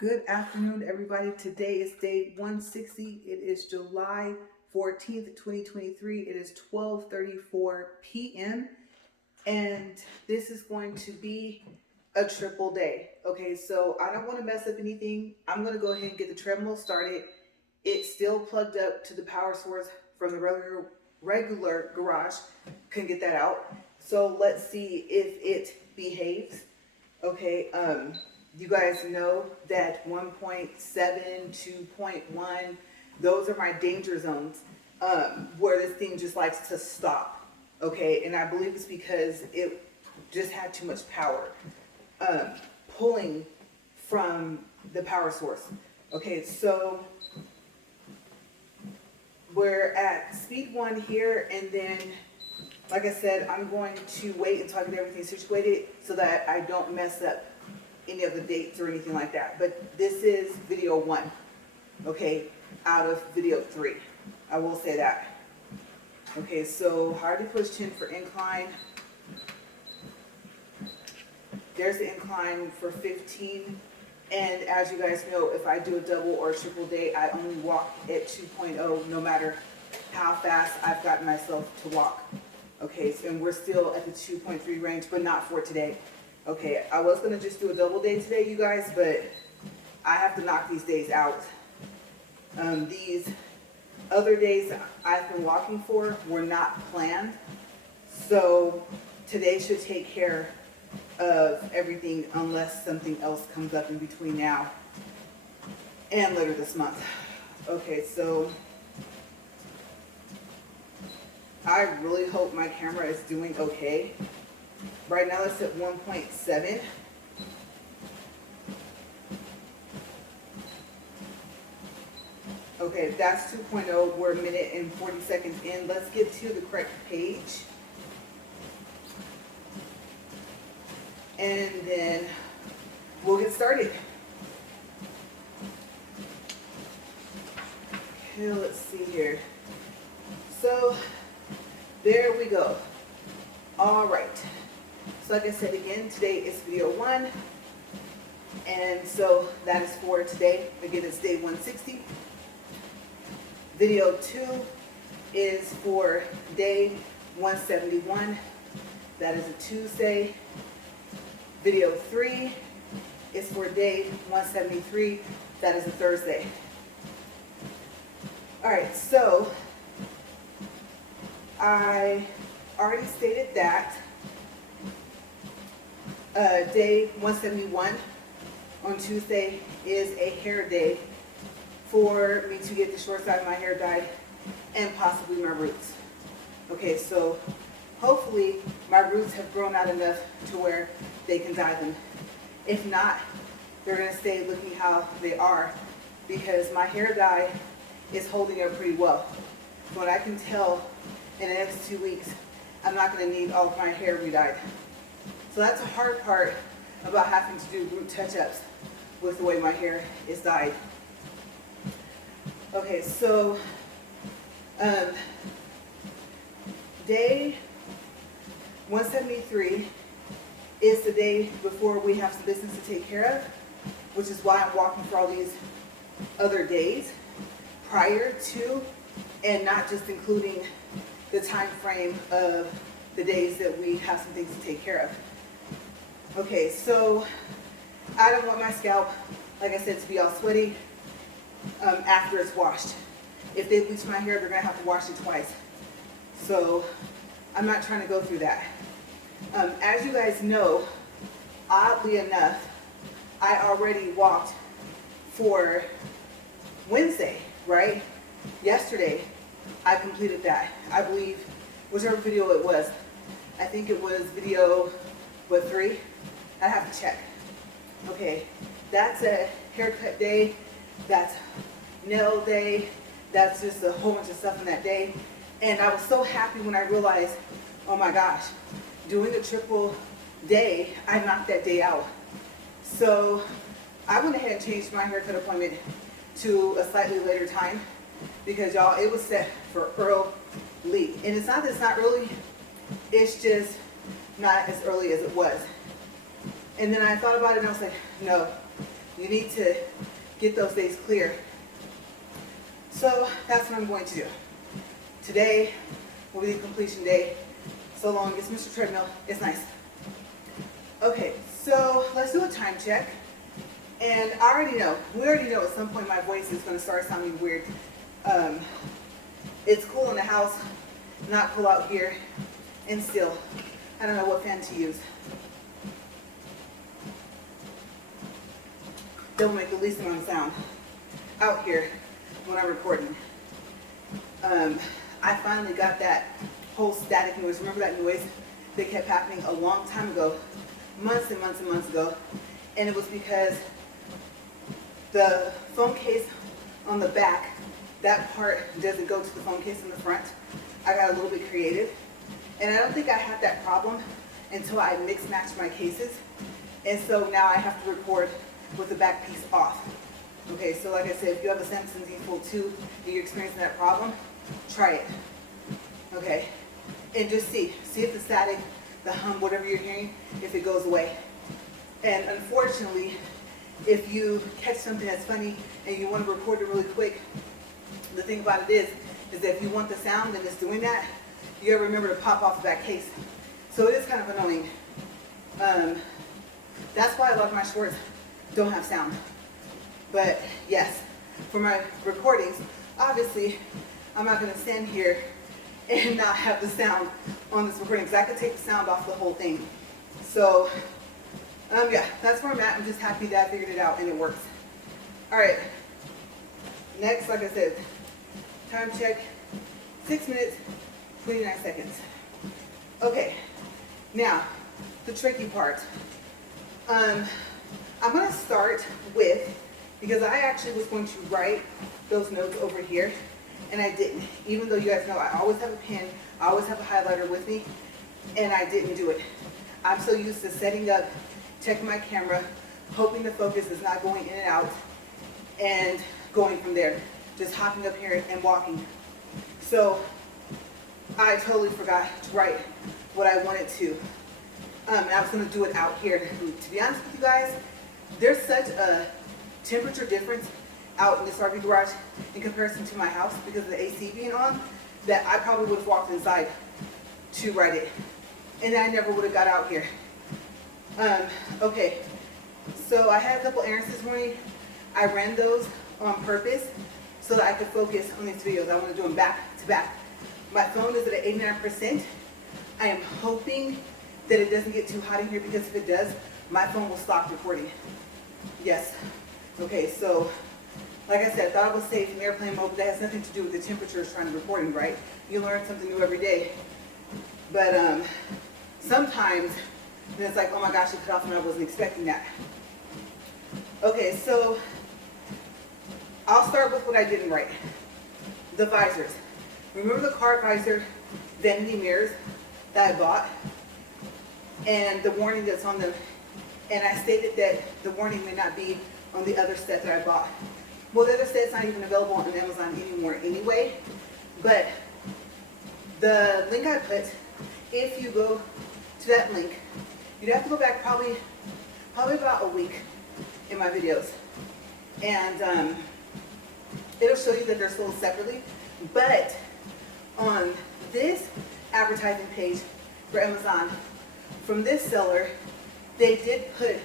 Good afternoon, everybody. Today is day 160. It is July 14th, 2023. It is 12:34 p.m. and this is going to be a triple day. Okay, so I don't want to mess up anything. I'm going to go ahead and get the treadmill started. It's still plugged up to the power source from the regular garage. Couldn't get that out. So let's see if it behaves. Okay, you guys know that 1.7, 2.1, those are my danger zones, where this thing just likes to stop. Okay, and I believe it's because it just had too much power, pulling from the power source. Okay, so we're at speed 1 here, and then like I said, I'm going to wait until I get everything situated so that I don't mess up any of the dates or anything like that. But this is video 1, okay, out of video 3. I will say that. Okay, so hardly push 10 for incline. There's the incline for 15. And as you guys know, if I do a double or a triple day, I only walk at 2.0 no matter how fast I've gotten myself to walk. Okay, so, and we're still at the 2.3 range, but not for today. Okay, I was going to just do a double day today, you guys, but I have to knock these days out. These other days I've been walking for were not planned. So today should take care of everything unless something else comes up in between now and later this month. Okay, so I really hope my camera is doing okay. Right now it's at 1.7. Okay, that's 2.0. We're a minute and 40 seconds in. Let's get to the correct page. And then we'll get started. Okay, let's see here. So there we go. All right. So like I said again, today is video 1. And so that is for today. Again, it's day 160. Video 2 is for day 171. That is a Tuesday. Video 3 is for day 173. That is a Thursday. All right, so I already stated that day 171 on Tuesday is a hair day for me to get the short side of my hair dyed and possibly my roots. Okay, so hopefully my roots have grown out enough to where they can dye them. If not, they're going to stay looking how they are because my hair dye is holding up pretty well. From what I can tell, in the next 2 weeks, I'm not going to need all of my hair re-dyed. So that's a hard part about having to do root touch-ups with the way my hair is dyed. Okay, so day 173 is the day before we have some business to take care of, which is why I'm walking for all these other days prior to, and not just including the time frame of the days that we have some things to take care of. Okay, so I don't want my scalp, like I said, to be all sweaty after it's washed. If they bleach my hair, they're gonna have to wash it twice. So I'm not trying to go through that. As you guys know, oddly enough, I already walked for Wednesday, right? Yesterday, I completed that. I believe, whichever video it was, I think it was video, 3? I have to check. Okay, that's a haircut day, that's nail day, that's just a whole bunch of stuff in that day. And I was so happy when I realized, oh my gosh, doing a triple day, I knocked that day out. So I went ahead and changed my haircut appointment to a slightly later time because y'all, it was set for early. And it's not that it's not early, it's just not as early as it was. And then I thought about it and I was like, no, You need to get those days clear. So that's what I'm going to do. Today will be the completion day. So long as Mr. Treadmill is nice. Okay, so let's do a time check. And we already know at some point my voice is going to start sounding weird. It's cool in the house, not cool out here, and still, I don't know what fan to use. They'll make the least amount of sound out here when I'm recording. I finally got that whole static noise. Remember that noise that kept happening a long time ago, months and months and months ago, and it was because the phone case on the back, that part doesn't go to the phone case in the front. I got a little bit creative, and I don't think I had that problem until I mix-matched my cases, and so now I have to record with the back piece off. Okay, so like I said, if you have a Samsung Z Fold 2 and you're experiencing that problem, try it. Okay, and just see if the static, the hum, whatever you're hearing, if it goes away. And unfortunately, if you catch something that's funny and you want to record it really quick, the thing about it is that if you want the sound and it's doing that, you gotta remember to pop off the back case. So it is kind of annoying. That's why a lot of my shorts don't have sound. But yes, for my recordings, obviously, I'm not gonna stand here and not have the sound on this recording, because I could take the sound off the whole thing. So, yeah, that's where I'm at. I'm just happy that I figured it out and it works. All right, next, like I said, time check, 6 minutes, 29 seconds. Okay, now, the tricky part. I'm gonna start with, because I actually was going to write those notes over here, and I didn't. Even though you guys know I always have a pen, I always have a highlighter with me, and I didn't do it. I'm so used to setting up, checking my camera, hoping the focus is not going in and out, and going from there, just hopping up here and walking. So I totally forgot to write what I wanted to. And I was gonna do it out here. To be honest with you guys, there's such a temperature difference out in this RV garage in comparison to my house because of the AC being on, that I probably would have walked inside to write it. And I never would have got out here. Okay, so I had a couple errands this morning. I ran those on purpose so that I could focus on these videos. I want to do them back to back. My phone is at 89%. I am hoping that it doesn't get too hot in here, because if it does, my phone will stop recording. Yes. Okay, so like I said, I thought I was safe in airplane mode, but that has nothing to do with the temperatures trying to record in, right? You learn something new every day. But sometimes then it's like, oh my gosh, it cut off and I wasn't expecting that. Okay, so I'll start with what I didn't write. The visors. Remember the car visor vanity mirrors that I bought? And the warning that's on them. And I stated that the warning may not be on the other set that I bought. Well, the other set's not even available on Amazon anymore anyway. But the link I put, if you go to that link, you'd have to go back probably about a week in my videos. And it'll show you that they're sold separately. But on this advertising page for Amazon, from this seller, they did put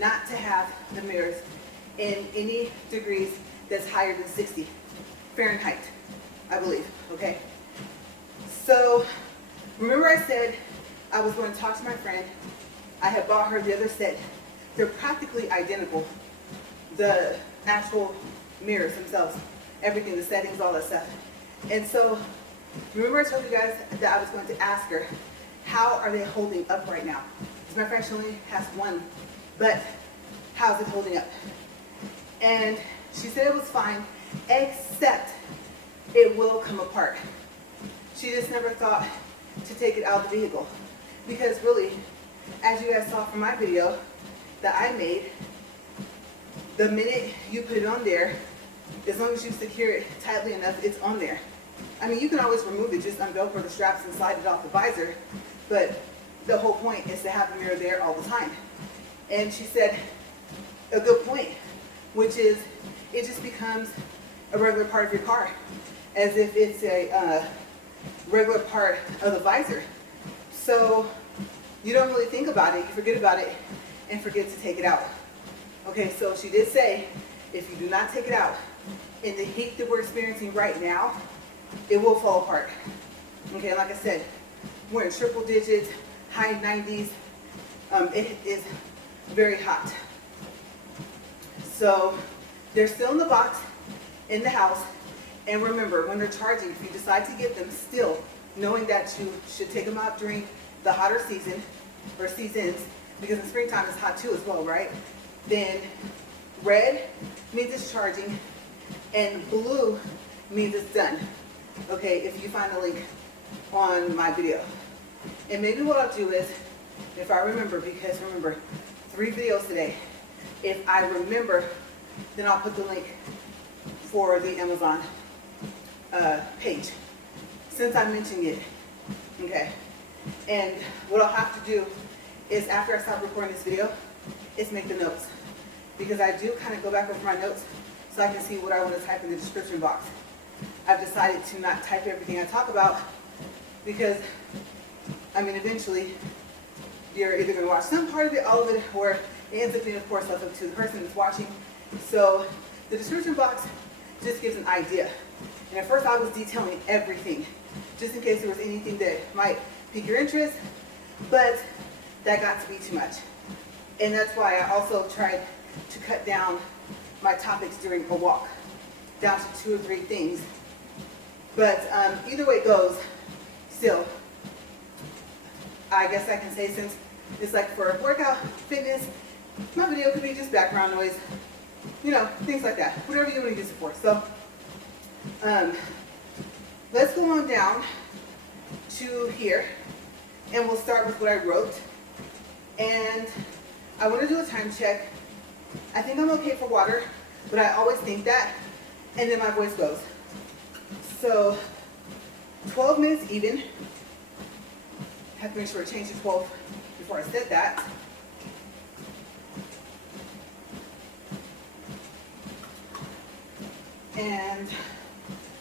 not to have the mirrors in any degrees that's higher than 60 Fahrenheit, I believe, okay? So, remember I said I was going to talk to my friend. I had bought her the other set. They're practically identical. The actual mirrors themselves, everything, the settings, all that stuff. And so, remember I told you guys that I was going to ask her, how are they holding up right now? As a matter of fact, she only has one, but how's it holding up? And she said it was fine, except it will come apart. She just never thought to take it out of the vehicle. Because really, as you guys saw from my video that I made, the minute you put it on there, as long as you secure it tightly enough, it's on there. I mean, you can always remove it, just unvelcro the straps and slide it off the visor, but the whole point is to have the mirror there all the time. And she said, a good point, which is, it just becomes a regular part of your car, as if it's a regular part of the visor. So you don't really think about it, you forget about it, and forget to take it out. Okay, so she did say, if you do not take it out, in the heat that we're experiencing right now, it will fall apart. Okay, like I said, we're in triple digits, high 90s. It is very hot. So they're still in the box in the house. And remember, when they're charging, if you decide to get them still, knowing that you should take them out during the hotter season or seasons, because in springtime it's hot too as well, right? Then red means it's charging and blue means it's done. Okay, if you find the link on my video. And maybe what I'll do is, if I remember, because remember, 3 videos today. If I remember, then I'll put the link for the Amazon page, since I mentioned it. Okay, and what I'll have to do is, after I stop recording this video, is make the notes, because I do kind of go back over my notes so I can see what I want to type in the description box. I've decided to not type everything I talk about, because I mean, eventually you're either going to watch some part of it, all of it, or it ends up being, of course, left up to the person that's watching. So the description box just gives an idea. And at first I was detailing everything, just in case there was anything that might pique your interest, but that got to be too much. And that's why I also tried to cut down my topics during a walk, down to 2 or 3 things. But either way it goes, still, I guess I can say, since it's like for workout, fitness, my video could be just background noise, you know, things like that, whatever you want to use it for. So let's go on down to here, and we'll start with what I wrote. And I want to do a time check. I think I'm okay for water, but I always think that, and then my voice goes. So 12 minutes even. Have to make sure I change to 12 before I said that. And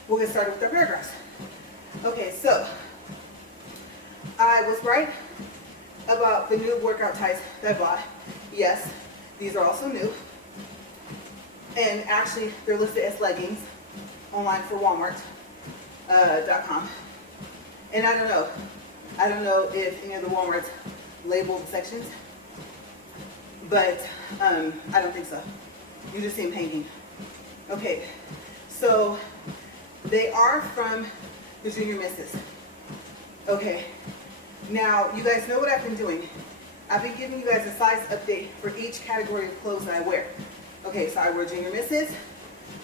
we'll get started with our paragraphs. Okay, so I was right about the new workout tights that I bought. Yes, these are also new. And actually, they're listed as leggings online for Walmart.com. And I don't know if any of the Walmarts label the sections, but I don't think so. You just see them hanging. Okay, so they are from the Junior Misses. Okay, now you guys know what I've been doing. I've been giving you guys a size update for each category of clothes that I wear. Okay, so I wear Junior Misses.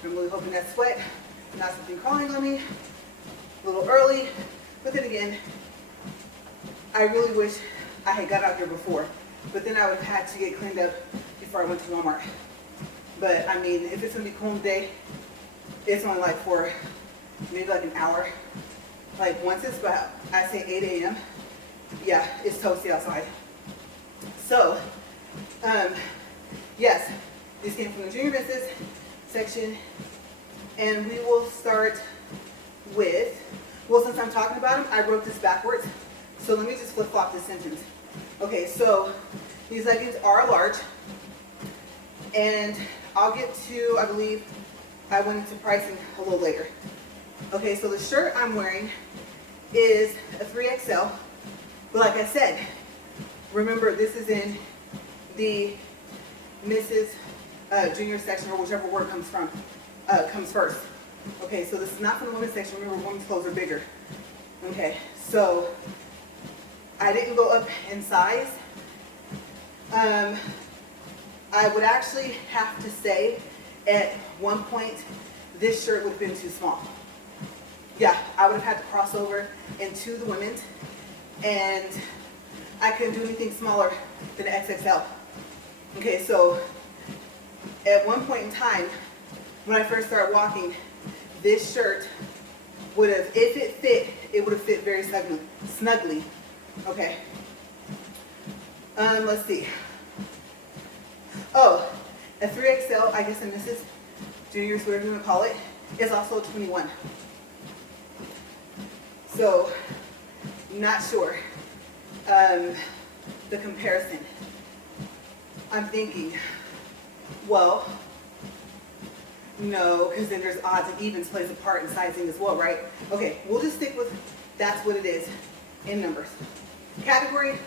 I'm really hoping that's sweat, not something crawling on me. A little early, but then again, I really wish I had got out here before, but then I would have had to get cleaned up before I went to Walmart. But I mean, if it's gonna be cool today, it's only like for maybe like an hour. Like once it's about, I say 8 a.m., yeah, it's toasty outside. So, yes, these came from the Junior Misses section, and we will start with, well, since I'm talking about them, I wrote this backwards, so let me just flip-flop this sentence. Okay, so these leggings are large, and I'll get to, I believe, I went into pricing a little later. Okay, so the shirt I'm wearing is a 3XL, but like I said, remember this is in the Mrs. Junior section, or whichever word comes first. Okay, so this is not from the women's section. Remember, women's clothes are bigger. Okay, so I didn't go up in size. I would actually have to say at one point this shirt would have been too small. Yeah, I would have had to cross over into the women's, and I couldn't do anything smaller than an XXL. Okay, so at one point in time, when I first started walking, this shirt would have, if it fit, it would have fit very snugly. Okay. Let's see. Oh, A 3XL, I guess in Mrs. Junior's, whatever you want to call it, is also a 21. So, not sure. The comparison. I'm thinking, well, no, because then there's odds and evens plays a part in sizing as well, right? Okay, we'll just stick with that's what it is in numbers. Category,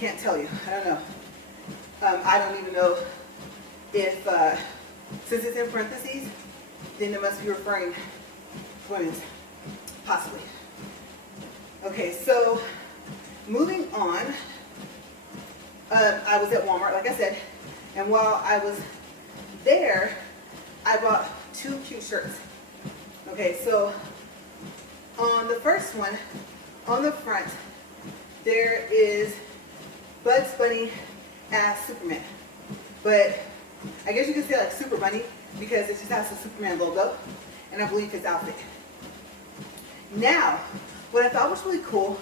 can't tell you. I don't know. I don't even know if, since it's in parentheses, then it must be referring to women's, possibly. Okay, so moving on, I was at Walmart, like I said, and while I was there, I bought 2 cute shirts. Okay, so on the first one, on the front, there is Bugs Bunny as Superman. But I guess you could say like Super Bunny because it just has the Superman logo, and I believe his outfit. Now, what I thought was really cool,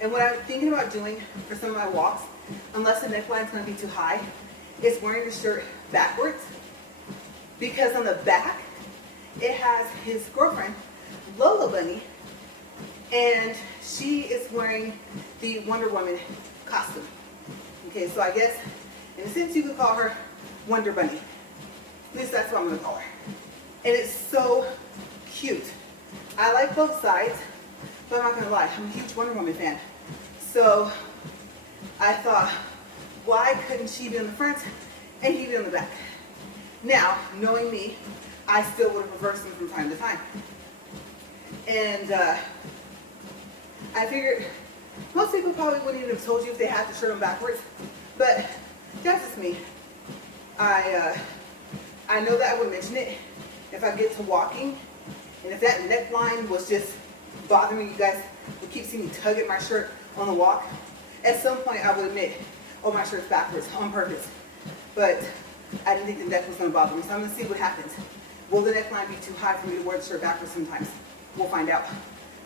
and what I'm thinking about doing for some of my walks, unless the neckline is going to be too high, is wearing the shirt backwards. Because on the back, it has his girlfriend, Lola Bunny, and she is wearing the Wonder Woman costume. Okay, so I guess, in a sense, you could call her Wonder Bunny. At least that's what I'm going to call her. And it's so cute. I like both sides, but I'm not going to lie, I'm a huge Wonder Woman fan. So I thought, why couldn't she be on the front and he be on the back? Now, knowing me, I still would have reversed them from time to time. And I figured most people probably wouldn't even have told you if they had the shirt on backwards, but that's just me. I know that I would mention it if I get to walking, and if that neckline was just bothering me, you guys would keep seeing me tug at my shirt on the walk. At some point, I would admit, oh, my shirt's backwards on purpose. But I didn't think the neck was going to bother me, so I'm going to see what happens. Will the neckline be too high for me to wear the shirt backwards sometimes? We'll find out.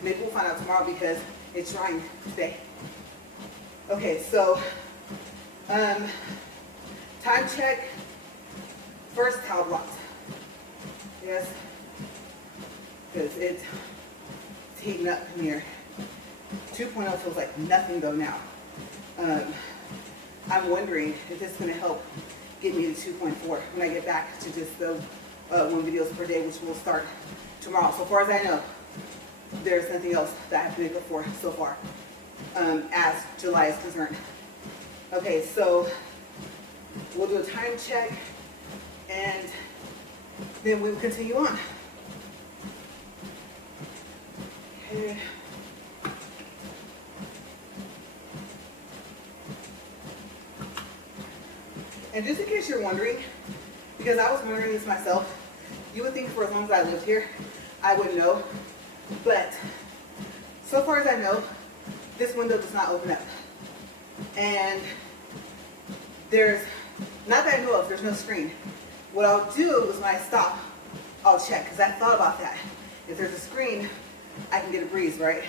Maybe we'll find out tomorrow because it's drying today. Okay, so time check. First towel blocked. Yes, because it's heating up in here. 2.0 feels like nothing though now. I'm wondering if this is going to help get me to 2.4 when I get back to just the 1 videos per day, which will start tomorrow. So far as I know, there's nothing else that I have to make up for so far, as July is concerned. Okay, so we'll do a time check, and then we will continue on. Okay. And just in case you're wondering, because I was wondering this myself, you would think for as long as I lived here, I would know. But so far as I know, this window does not open up. And there's, not that I know of, there's no screen. What I'll do is when I stop, I'll check, because I thought about that. If there's a screen, I can get a breeze, right?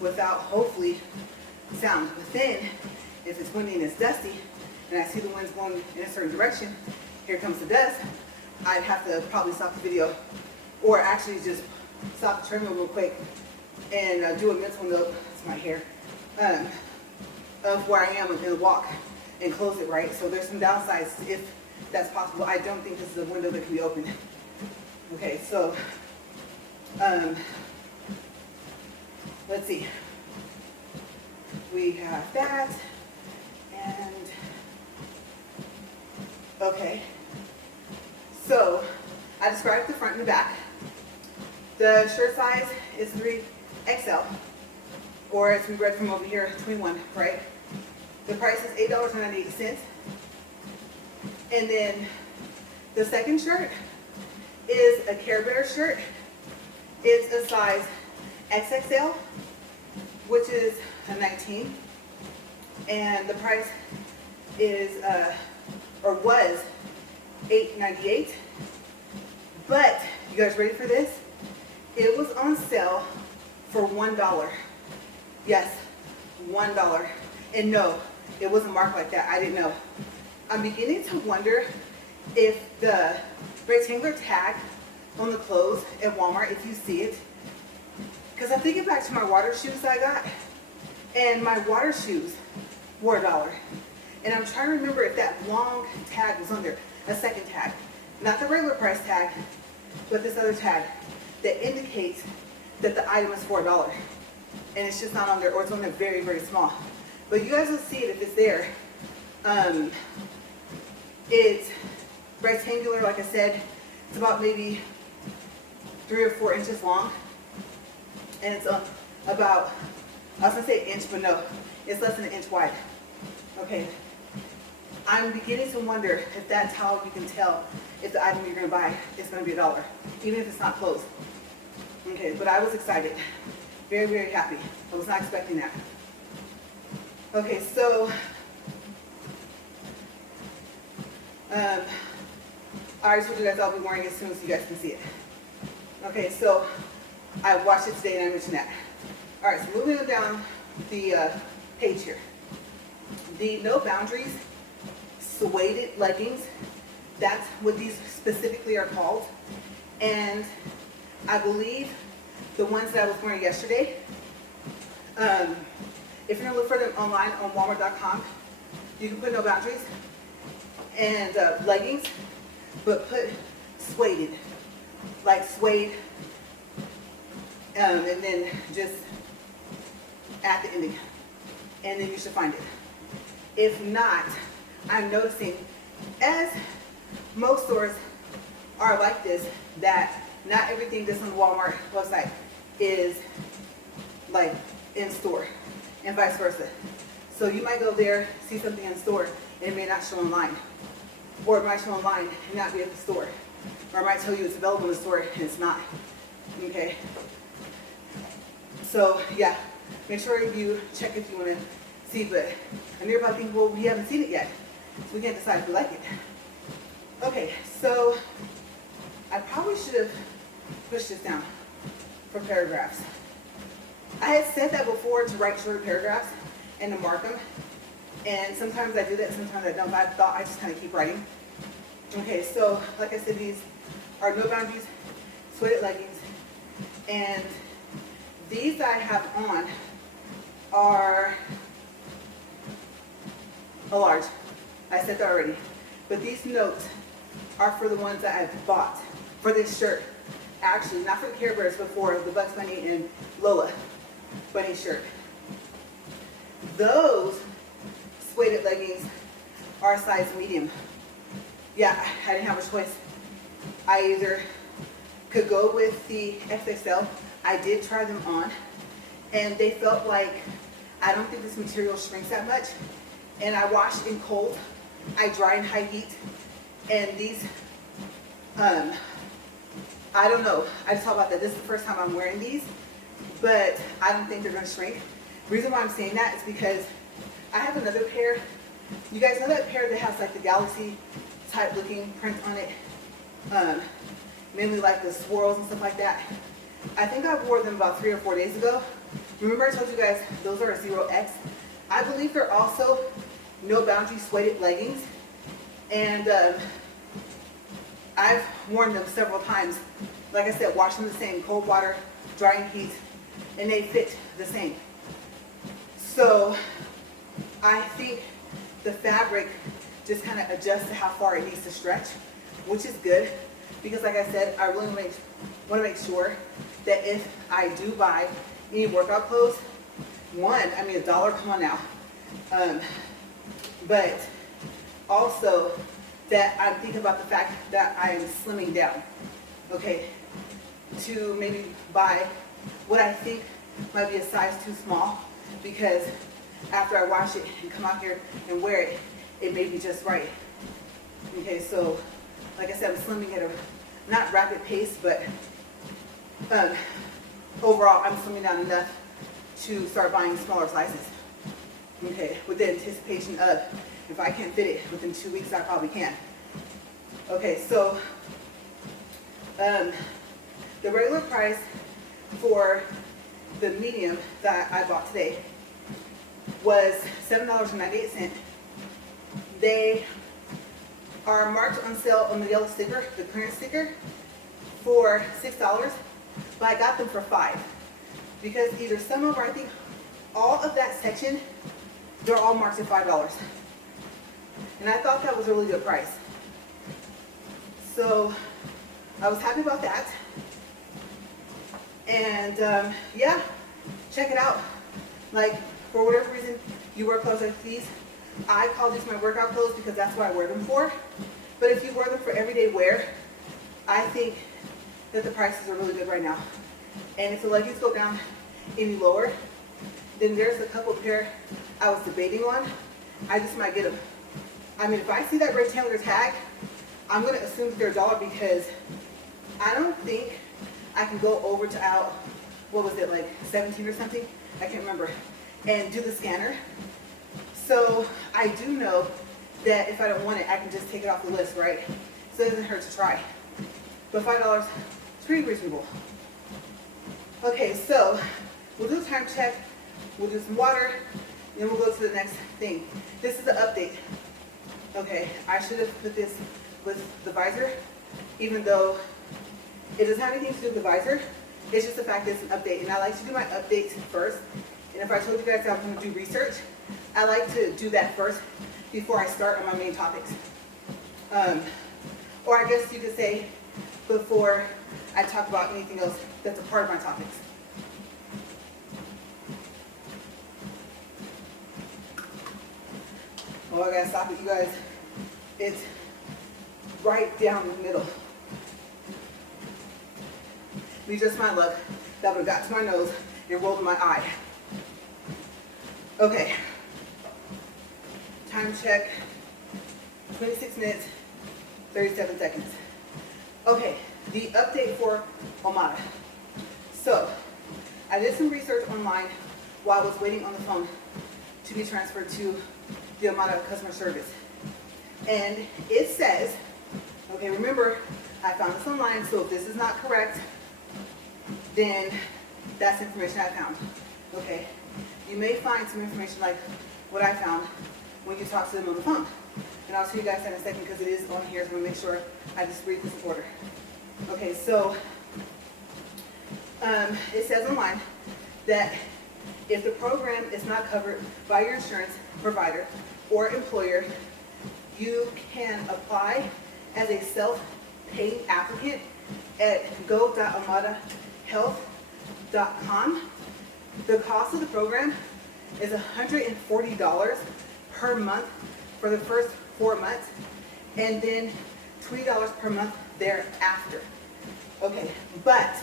Without, hopefully, sound. But then, if it's windy and it's dusty, and I see the wind's blowing in a certain direction, here comes the dust, I'd have to probably stop the video, or actually just stop the treadmill real quick and do a mental note, it's my hair, of where I am in the walk and close it, right? So there's some downsides if that's possible. I don't think this is a window that can be opened. Okay, so let's see. We have that, and okay. So I described the front and the back. The shirt size is 3XL, or as we read from over here, 21, right? The price is $8.98. And then the second shirt is a Care Bear shirt. It's a size XXL, which is a 19. And the price is, or was, $8.98. But, you guys ready for this? It was on sale for $1. Yes, $1. And no, it wasn't marked like that. I didn't know. I'm beginning to wonder if the rectangular tag on the clothes at Walmart, if you see it, because I'm thinking back to my water shoes I got, and my water shoes were $1. And I'm trying to remember if that long tag was on there, a second tag. Not the regular price tag, but this other tag that indicates that the item is for $1. And it's just not on there, or it's on there very, very small. But you guys will see it if it's there. It's rectangular, like I said. It's about maybe 3 or 4 inches long. And it's about, I was gonna say inch, but no, it's less than an inch wide. Okay. I'm beginning to wonder if that's how you can tell if the item you're gonna buy is gonna be $1, even if it's not clothes. Okay, but I was excited. Very, very happy. I was not expecting that. Okay, so, I already told you guys I'll be wearing it as soon as you guys can see it. Okay, so I watched it today and I mentioned that. All right, so moving down the page here. The No Boundaries suede leggings, that's what these specifically are called. And I believe the ones that I was wearing yesterday, if you're gonna look for them online on Walmart.com, you can put No Boundaries and leggings, but put suede, like suede, and then just at the ending, and then you should find it. If not, I'm noticing, as most stores are like this, that not everything that's on the Walmart website is like in store, and vice versa. So you might go there, see something in store, and it may not show online. Or it might show online and not be at the store. Or it might tell you it's available in the store and it's not. Okay? So yeah, make sure you check if you want to see, but I nearby think, well, we haven't seen it yet, so we can't decide if we like it. Okay, so I probably should have pushed this down for paragraphs. I had said that before, to write shorter paragraphs and to mark them. And sometimes I do that, sometimes I don't, but I thought I just kind of keep writing. Okay, so like I said, these are No Boundaries suede leggings. And these I have on are a large. I said that already. But these notes are for the ones that I bought for this shirt. Actually, not for the Care Bears, but for the Bugs Bunny and Lola Bunny shirt. Those suede leggings are size medium. Yeah, I didn't have a choice. I either could go with the XXL. I did try them on, and they felt like, I don't think this material shrinks that much. And I wash in cold, I dry in high heat, and these, I don't know. I just thought about that. This is the first time I'm wearing these, but I don't think they're going to shrink. The reason why I'm saying that is because I have another pair. You guys know that pair that has like the galaxy type looking print on it? Mainly like the swirls and stuff like that. I think I wore them about 3 or 4 days ago. Remember I told you guys those are a 0X. I believe they're also No Boundary suede leggings. And I've worn them several times. Like I said, wash them the same, cold water, dry in heat, and they fit the same. So I think the fabric just kind of adjusts to how far it needs to stretch, which is good, because like I said, I really want to make sure that if I do buy any workout clothes, one, I mean $1, come on now, but also that I'm thinking about the fact that I am slimming down, okay, to maybe buy what I think might be a size too small, because after I wash it and come out here and wear it, it may be just right. Okay, so like I said, I'm slimming at a not rapid pace, but overall I'm slimming down enough to start buying smaller sizes. Okay, with the anticipation of, if I can't fit it within 2 weeks, I probably can. Okay, so the regular price for the medium that I bought today was $7.98. They are marked on sale on the yellow sticker, the clearance sticker, for $6, but I got them for $5. Because either some of, or I think all of that section, they're all marked at $5. And I thought that was a really good price. So I was happy about that. And yeah, check it out. Like, for whatever reason you wear clothes like these, I call these my workout clothes because that's what I wear them for. But if you wear them for everyday wear, I think that the prices are really good right now. And if the leggings go down any lower, then there's a couple pair I was debating on. I just might get them. I mean, if I see that rectangular tag, I'm going to assume that they're $1 because I don't think I can go over to out, what was it, like 17 or something? I can't remember. And do the scanner. So I do know that if I don't want it, I can just take it off the list, right? So it doesn't hurt to try. But $5 is pretty reasonable. Okay, so we'll do a time check. We'll do some water. Then we'll go to the next thing. This is the update. Okay, I should have put this with the visor, even though it doesn't have anything to do with the visor. It's just the fact that it's an update. And I like to do my updates first. And if I told you guys that I'm going to do research, I like to do that first before I start on my main topics. Or I guess you could say before I talk about anything else that's a part of my topics. Oh, I gotta stop it, you guys. It's right down the middle. Be just my luck. That would have got to my nose and rolled in my eye. Okay. Time check. 26 minutes, 37 seconds. Okay, the update for Omada. So, I did some research online while I was waiting on the phone to be transferred to the Omada customer service. And it says, okay, remember, I found this online, so if this is not correct, then that's information I found. Okay, you may find some information like what I found when you talk to them on the phone. And I'll show you guys that in a second because it is on here, so I'm going to make sure I just read this in order. Okay, so it says online that if the program is not covered by your insurance provider or employer, you can apply as a self-paying applicant at go.omadahealth.com. The cost of the program is $140 per month for the first 4 months, and then $20 per month thereafter. Okay, but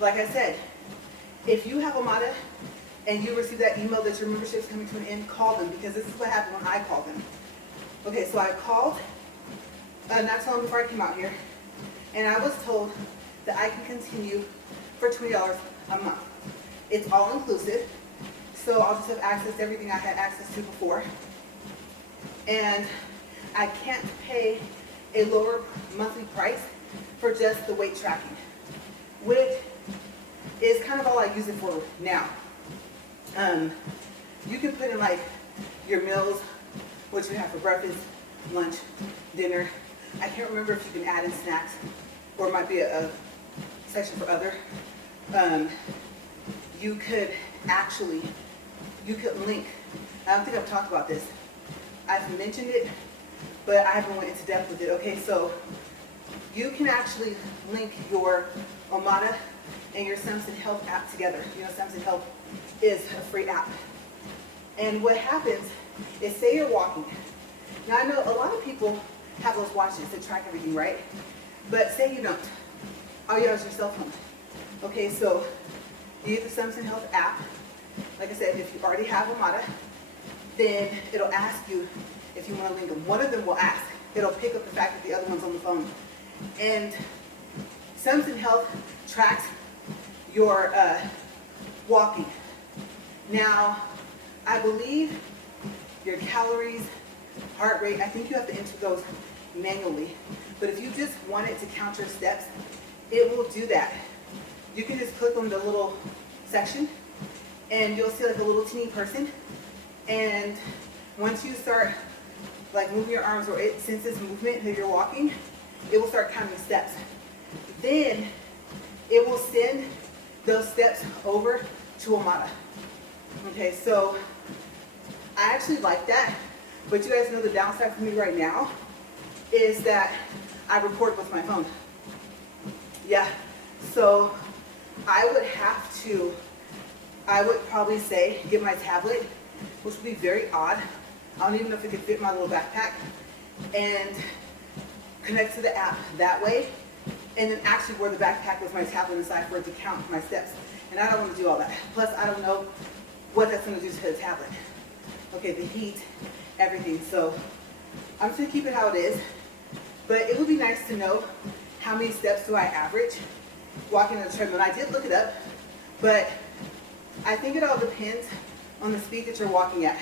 like I said, if you have Omada and you receive that email that your membership is coming to an end, call them, because this is what happened when I called them. Okay, so I called not so long before I came out here, and I was told that I can continue for $20 a month. It's all inclusive, so I'll just have access to everything I had access to before. And I can't pay a lower monthly price for just the weight tracking, which is kind of all I use it for now. You can put in like your meals, what you have for breakfast, lunch, dinner. I can't remember if you can add in snacks, or it might be a section for other. You could link. I don't think I've talked about this. I've mentioned it, but I haven't went into depth with it. Okay, so you can actually link your Omada and your Samsung Health app together. You know, Samsung Health is a free app. And what happens is, say you're walking. Now I know a lot of people have those watches that track everything, right? But say you don't. All you have is your cell phone. Okay, so you use the Samsung Health app. Like I said, if you already have Omada, then it'll ask you if you want to link them. One of them will ask. It'll pick up the fact that the other one's on the phone. And Samsung Health tracks your walking. Now, I believe your calories, heart rate, I think you have to enter those manually. But if you just want it to count your steps, it will do that. You can just click on the little section and you'll see like a little teeny person. And once you start like moving your arms, or it senses movement that you're walking, it will start counting steps. Then it will send those steps over to Omada. Okay, so I actually like that, but you guys know the downside for me right now is that I record with my phone. Yeah, so I would probably say get my tablet, which would be very odd. I don't even know if it could fit in my little backpack, and connect to the app that way, and then actually wear the backpack with my tablet inside for it to count my steps. And I don't want to do all that. Plus, I don't know what that's going to do to the tablet. Okay, the heat, everything. So I'm just going to keep it how it is. But it would be nice to know how many steps do I average walking on the treadmill. And I did look it up, but I think it all depends on the speed that you're walking at.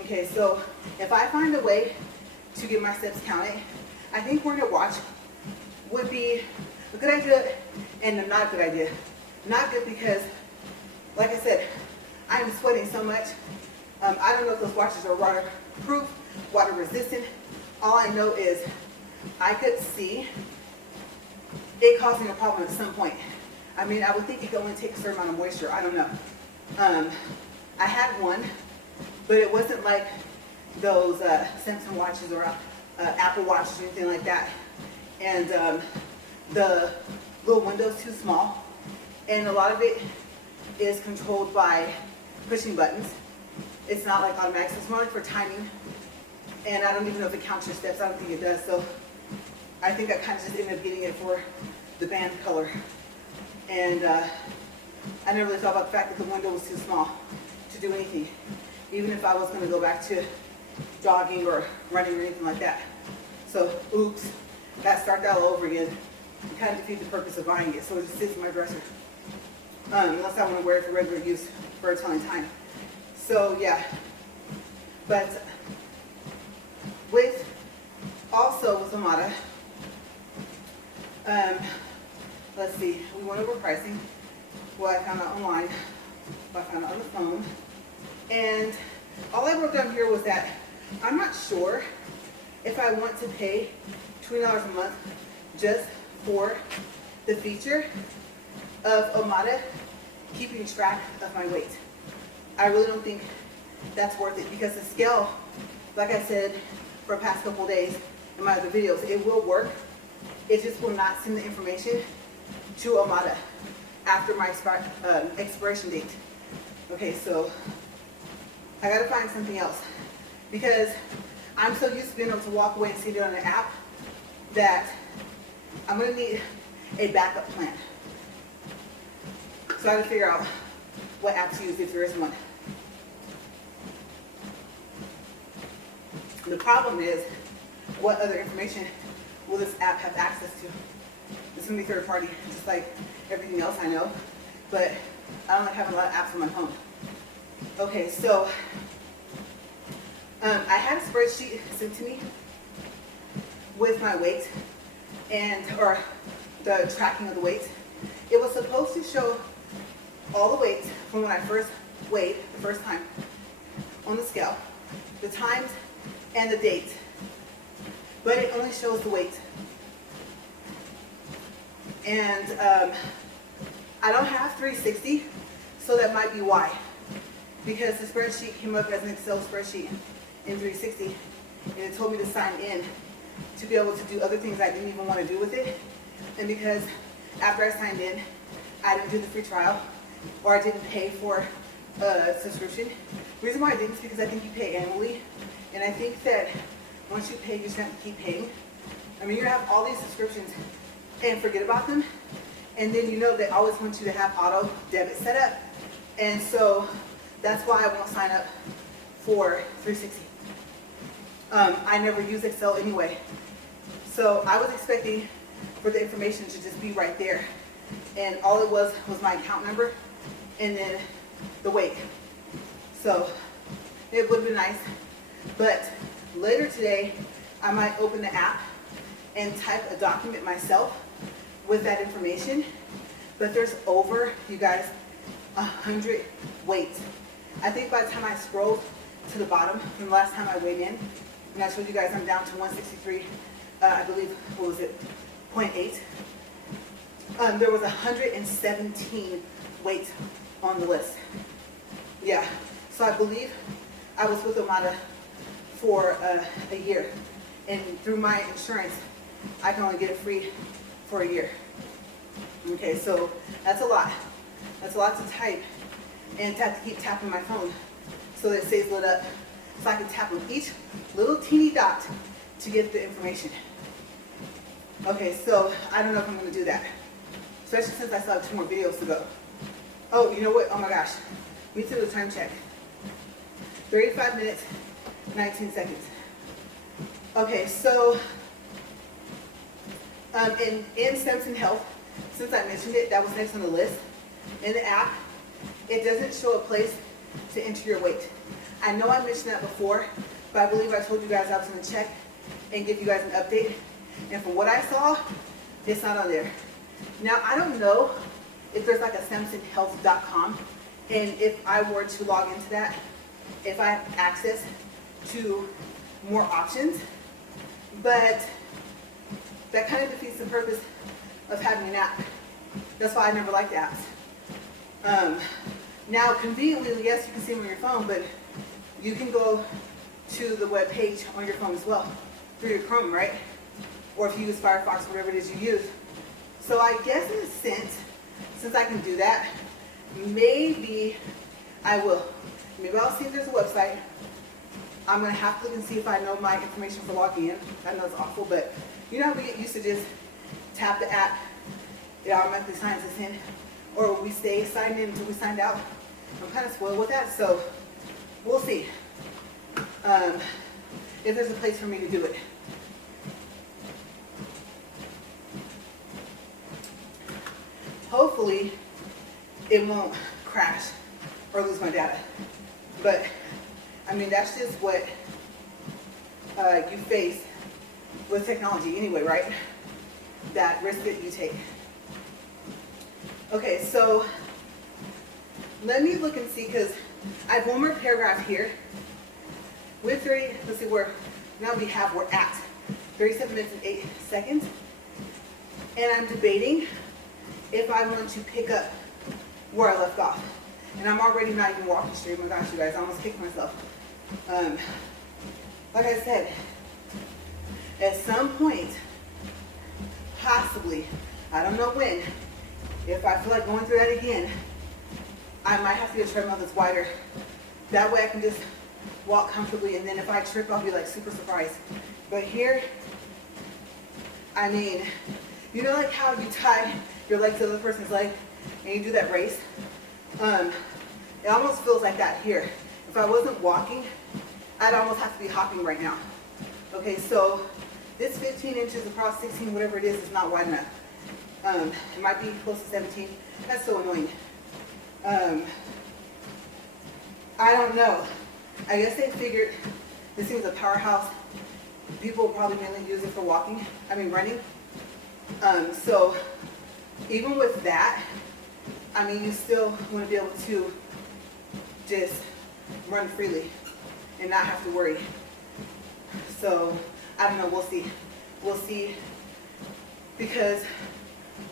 Okay, so if I find a way to get my steps counted, I think wearing a watch would be a good idea and a not good idea. Not good because, like I said, I am sweating so much. I don't know if those watches are waterproof, water resistant. All I know is I could see it causing a problem at some point. I mean, I would think it could only take a certain amount of moisture. I don't know. I had one, but it wasn't like those Samsung watches or Apple watches or anything like that. And the little window's too small. And a lot of it is controlled by pushing buttons. It's not like automatic, so it's more like for timing. And I don't even know if it counts your steps. I don't think it does. So I think I kind of just ended up getting it for the band color. And I never really thought about the fact that the window was too small to do anything, even if I was going to go back to jogging or running or anything like that. So, oops, got to start that all over again. It kind of defeats the purpose of buying it, so it just sits in my dresser. Unless I want to wear it for regular use for a telling time. So, yeah. But with Omada, let's see, we went over pricing, what I found out online, what I found out on the phone, and all I wrote down here was that I'm not sure if I want to pay $20 a month just for the feature of Omada keeping track of my weight. I really don't think that's worth it, because the scale, like I said for the past couple of days in my other videos, it will work. It just will not send the information to Omada after my expiration date. Okay, so I gotta find something else, because I'm so used to being able to walk away and see it on an app that I'm gonna need a backup plan. So I gotta figure out what app to use if there is one. The problem is, what other information will this app have access to? It's gonna be third party, just like everything else I know, but I don't like having a lot of apps on my phone. Okay, so I had a spreadsheet sent to me with my weight or the tracking of the weights. It was supposed to show all the weights from when I first weighed the first time on the scale, the times and the date, but it only shows the weight. And I don't have 360, so that might be why. Because the spreadsheet came up as an Excel spreadsheet in 360, and it told me to sign in to be able to do other things I didn't even want to do with it. And because after I signed in, I didn't do the free trial, or I didn't pay for a subscription. The reason why I didn't is because I think you pay annually, and I think that once you pay, you just have to keep paying. I mean, you have all these subscriptions and forget about them, and then you know they always want you to have auto debit set up, and so that's why I won't sign up for 360. I never use Excel anyway, so I was expecting for the information to just be right there, and all it was my account number and then the weight. So it would have been nice, but later today I might open the app and type a document myself with that information. But there's over, you guys, 100 weights. I think by the time I scrolled to the bottom from the last time I weighed in, And I showed you guys I'm down to 163, I believe, what was it, 0.8. There was 117 weights on the list. Yeah, so I believe I was with Omada for a year. And through my insurance, I can only get it free for a year. Okay, so that's a lot. That's a lot to type and to have to keep tapping my phone so that it stays lit up. So I can tap on each little teeny dot to get the information. Okay, so I don't know if I'm gonna do that, especially since I still have 2 more videos to go. Oh, you know what? Oh my gosh, we need to do a time check. 35 minutes, 19 seconds. Okay, so in Samsung Health, since I mentioned it, that was next on the list. In the app, it doesn't show a place to enter your weight. I know I mentioned that before, but I believe I told you guys I was going to check and give you guys an update. And from what I saw, it's not on there. Now, I don't know if there's like a SamsungHealth.com, and if I were to log into that, if I have access to more options, but that kind of defeats the purpose of having an app. That's why I never liked apps. Now, conveniently, yes, you can see them on your phone, but you can go to the web page on your phone as well through your Chrome, right? Or if you use Firefox, whatever it is you use. So I guess in a sense, since I can do that, maybe I will. Maybe I'll see if there's a website. I'm gonna have to look and see if I know my information for logging in. I know it's awful, but you know how we get used to just tap the app, it automatically signs us in, or we stay signed in until we signed out. I'm kind of spoiled with that, so we'll see if there's a place for me to do it. Hopefully, it won't crash or lose my data. But, I mean, that's just what you face with technology anyway, right? That risk that you take. Okay, so let me look and see, because I have one more paragraph here. With 30, let's see where, now we're at 37 minutes and 8 seconds. And I'm debating if I want to pick up where I left off. And I'm already not even walking straight. Oh my gosh, you guys, I almost kicked myself. Like I said, at some point, possibly, I don't know when, if I feel like going through that again, I might have to get a treadmill that's wider. That way I can just walk comfortably, and then if I trip, I'll be like super surprised. But here, I mean, you know like how you tie your leg to the other person's leg and you do that race? It almost feels like that here. If I wasn't walking, I'd almost have to be hopping right now. Okay, so this 15 inches across 16, whatever it is not wide enough. It might be close to 17. That's so annoying. I don't know. I guess they figured this thing's a powerhouse. People probably mainly use it for running. So even with that, I mean, you still want to be able to just run freely and not have to worry. So I don't know, we'll see. We'll see, because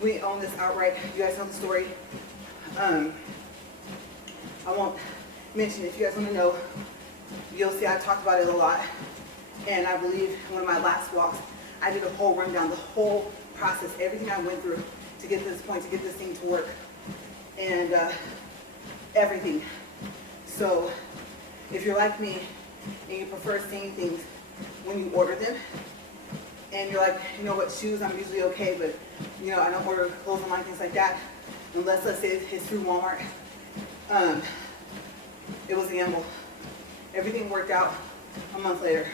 we own this outright. You guys know the story. I won't mention it. If you guys want to know, you'll see I talked about it a lot. And I believe in one of my last walks, I did a whole rundown, the whole process, everything I went through to get to this point, to get this thing to work, and everything. So if you're like me and you prefer seeing things when you order them, and you're like, you know what, shoes, I'm usually okay, but you know, I don't order clothes online, things like that, unless, let's say, it's through Walmart. It was a gamble. Everything worked out a month later.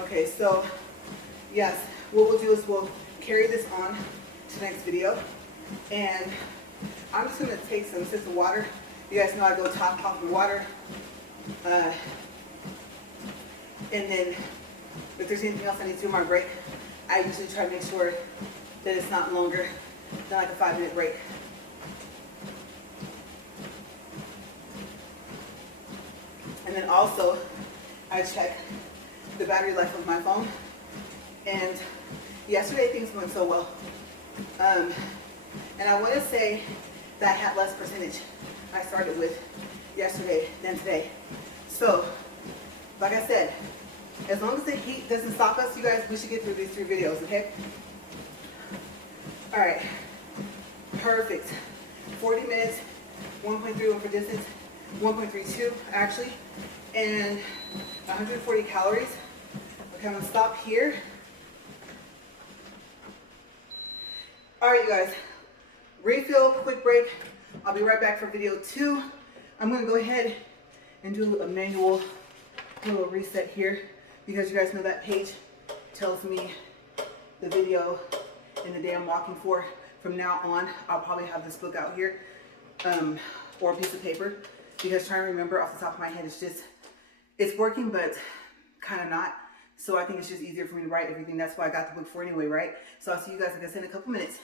Okay, so yes, what we'll do is we'll carry this on to the next video, and I'm just gonna take some sips of water. You guys know I go top in water, and then if there's anything else I need to do in my break, I usually try to make sure that it's not longer than like a 5-minute break. And then also, I check the battery life of my phone. And yesterday things went so well. And I want to say that I had less percentage I started with yesterday than today. So, like I said, as long as the heat doesn't stop us, you guys, we should get through these 3 videos, okay? All right, perfect. 40 minutes, 1.31 for distance, 1.32 actually, and 140 calories. Okay, I'm gonna stop here. All right, you guys, refill, quick break. I'll be right back for video 2. I'm gonna go ahead and do a manual little reset here because you guys know that page tells me the video and the day I'm walking for. From now on, I'll probably have this book out here or a piece of paper because trying to remember off the top of my head is just, it's working, but kind of not. So I think it's just easier for me to write everything. That's why I got the book for anyway, right? So I'll see you guys, like I said, in a couple minutes.